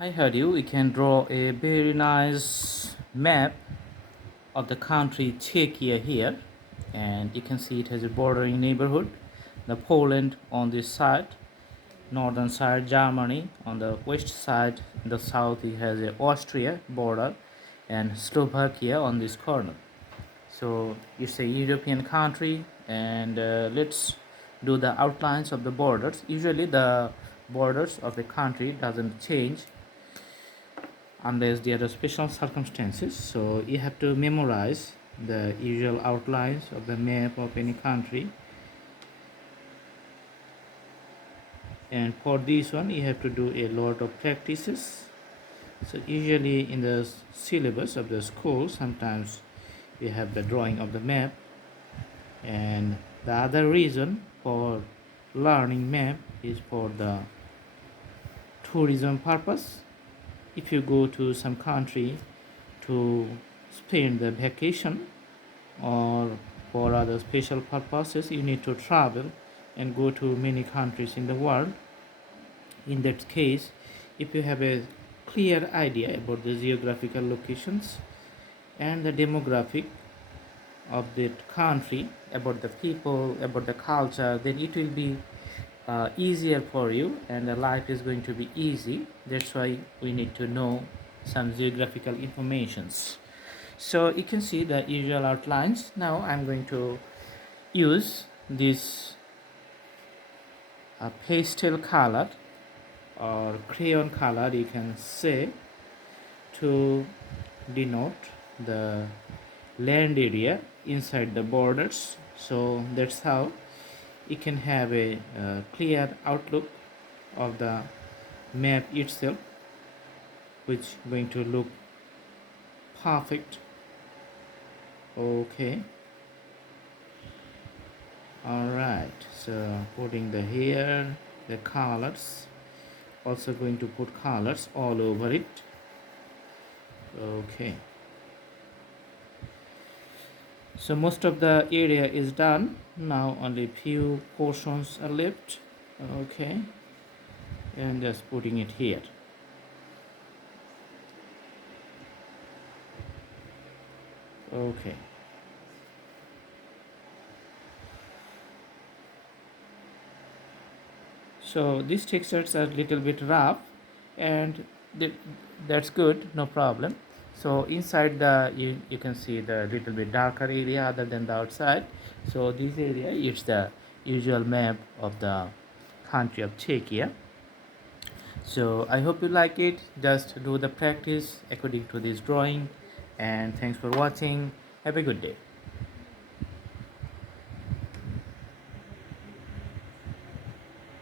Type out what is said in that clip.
I heard you. We can draw a very nice map of the country Czechia here, and you can see it has a bordering neighborhood. The Poland on this side, northern side Germany on the west side. In the south, it has a Austria border, and Slovakia on this corner. So it's a European country, and let's do the outlines of the borders. Usually, the borders of the country doesn't change unless there are special circumstances. So you have to memorize the usual outlines of the map of any country, and for this one you have to do a lot of practices. So usually in the syllabus of the school, sometimes we have the drawing of the map, and the other reason for learning map is for the tourism purpose. If you go to some country to spend the vacation or for other special purposes, you need to travel and go to many countries in the world. In that case, if you have a clear idea about the geographical locations and the demographic of that country, about the people, about the culture, then it will be easier for you, and the life is going to be easy. That's why we need to know some geographical informations. So you can see the usual outlines. Now I'm going to use this pastel color or crayon color, you can say, to denote the land area inside the borders. So that's how you can have a clear outlook of the map itself, which is going to look perfect. Okay, all right, so putting the here the colors, also going to put colors all over it. Okay, so most of the area is done. Now only few portions are left. Okay, and just putting it here. Okay, so these textures are a little bit rough, and that's good, no problem. So inside the you can see the little bit darker area other than the outside. So this area is the usual map of the country of Czechia. So I hope you like it. Just do the practice according to this drawing, and thanks for watching. Have a good day.